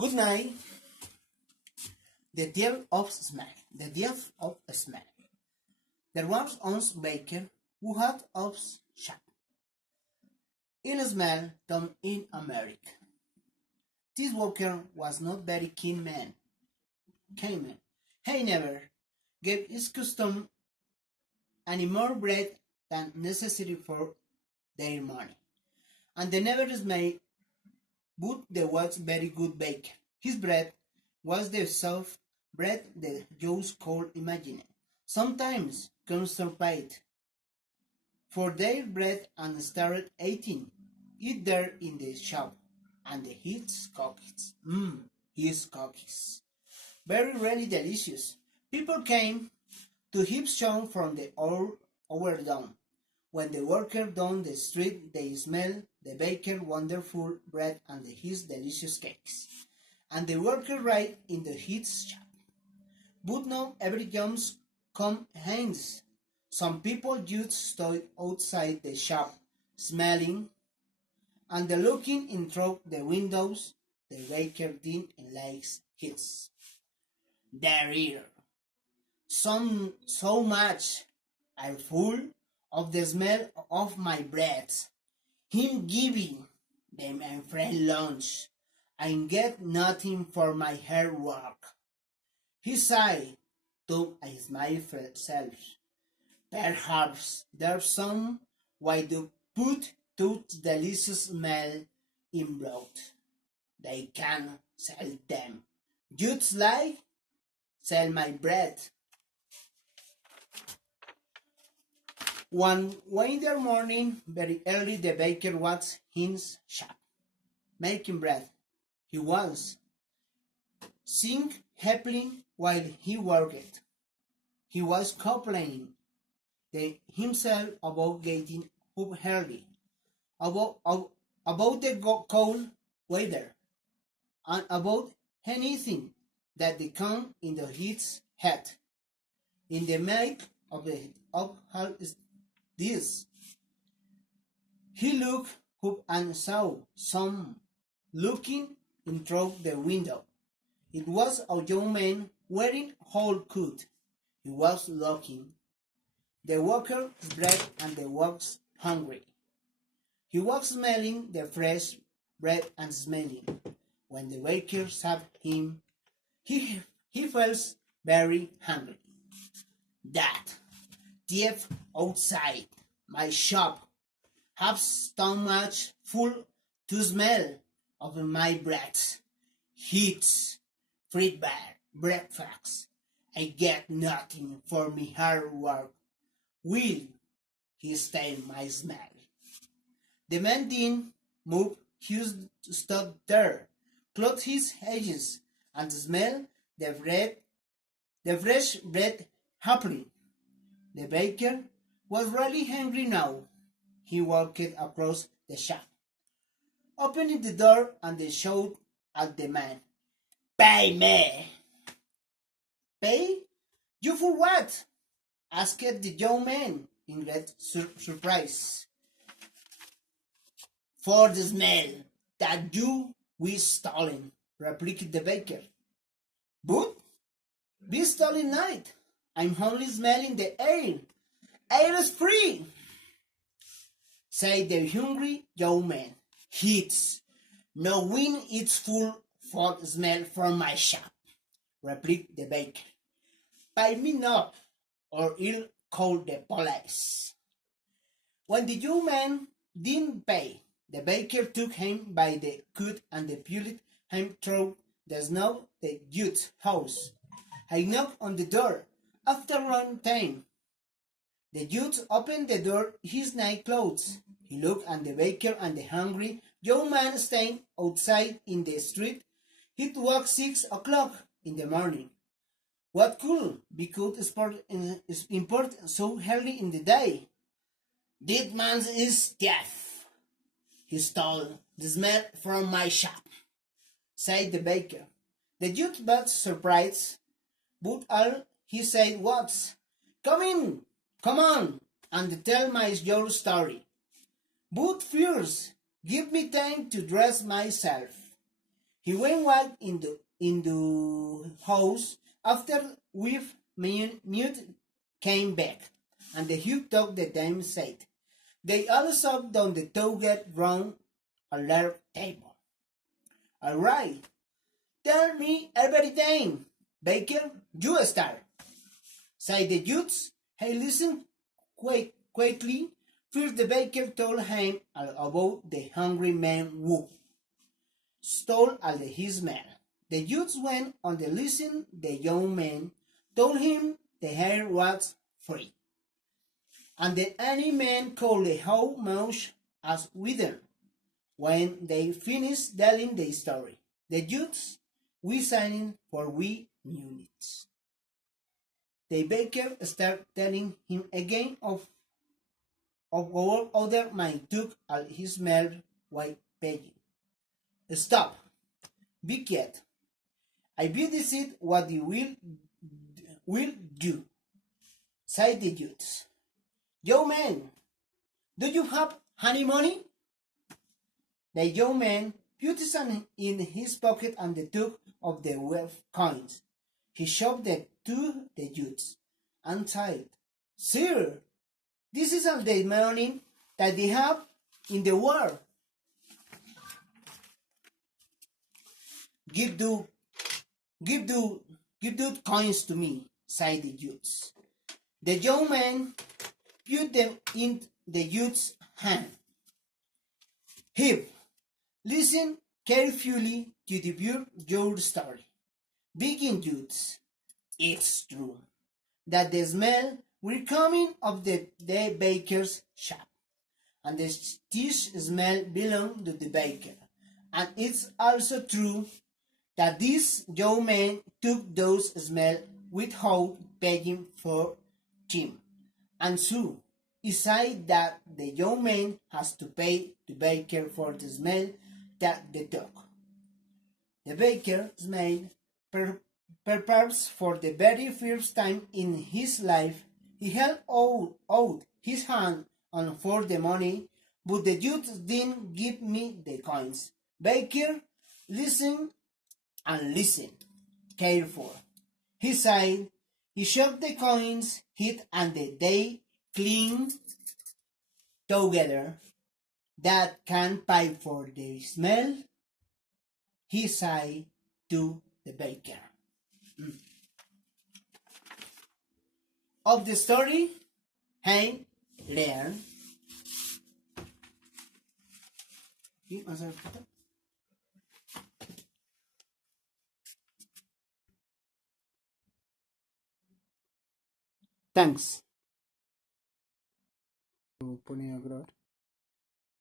Good night. The Death of Smell. The Death of Smell. There was once a baker who had a shop in small town in America. This worker was not very keen man. He never gave his custom any more bread than necessary for their money, and they never smelled, but they was very good baker. His bread was the soft bread the Jews could imagine. Sometimes constipated for their bread and started eating it there in the shop, and his cookies. His cookies. Very really delicious. People came to his shop from the all over town. When the worker down the street, they smell the baker wonderful bread and his delicious cakes. And the worker right into his shop. But not every jumps come hands. Some people just stood outside the shop, smelling, and looking in through the windows. The baker didn't like his. Their ear. So much are full of the smell of my bread. Him giving them my friend lunch, and get nothing for my hard work. He sighed to myself. Perhaps there's some way to put to delicious smell in broth. They can sell them. Just like sell my bread. One winter morning, very early, the baker was in his shop, making bread. He was singing happily while he worked. He was complaining himself about getting up early, about the cold weather, and about anything that they come into his head. In the middle of all this, he looked up and saw some looking in through the window. It was a young man wearing whole coat. He was looking. The worker's bread and the was hungry. He was smelling the fresh bread and smelling. When the baker saw him, he felt very hungry. That thief outside my shop has stomach full to smell of my bread. Heats, fried breakfast. I get nothing for me hard work. Will he stay my smell? The man didn't move. He stood there, closed his eyes, and smelled the fresh bread happily. The baker was really hungry now. He walked across the shop, opening the door and shouted at the man, "Pay me!" "Pay? You for what?" asked the young man in great surprise. "For the smell that you we stolen," replied the baker. "But we stolen night. I'm only smelling the air. Air is free," said the hungry young man. "It's no wind, it's full for smell from my shop," replied the baker. "Pay me not, or I'll call the police." When the young man didn't pay, the baker took him by the coat and pulled him through the snow the youth's house. I knocked on the door. After a long time, the youth opened the door, his night clothes. He looked at the baker and the hungry young man staying outside in the street. It was 6 o'clock in the morning. What could be good import so early in the day? "This man is deaf. He stole the smell from my shop," said the baker. The youth was surprised, but all he said was, "Come in, come on, and tell me your story. But first, give me time to dress myself." He went back in the house after with Newt came back, and the huge dog the dame said. They all sat down the together round a large table. All right, tell me everything. Baker, you start, said the youths. He listened quietly. First the baker told him about the hungry man who stole all his meal. The youths went on the listen. The young man told him the hair was free, and the any man called how much as wither. When they finished telling the story, the youths we signing for we knew it. The baker started telling him again of our other man took all his meal while paying. Stop, be quiet. I will decide what you will do, said the youths. Young man, do you have any money? The young man put his hand in his pocket and took of the wealth coins. He showed them to the youths and said, Sir, this is all the money that they have in the world. Give the give the coins to me, said the youths. The young man put them in the youth's hand. Here, listen carefully to your story. Begin, youths. It's true that the smell were coming of the baker's shop, and the dish smell belonged to the baker. And it's also true that this young man took those smell without paying for them. And so, it said that the young man has to pay the baker for the smell that they took. The baker smelled perhaps for the very first time in his life. He held out his hand and for the money, but the youth didn't give me the coins. Baker, listen and listen careful. He said, he shoved the coins, hit and they clean together. That can pay for the smell, he said to the baker. Of the story, Hank learned. Thanks. Pone a grabar.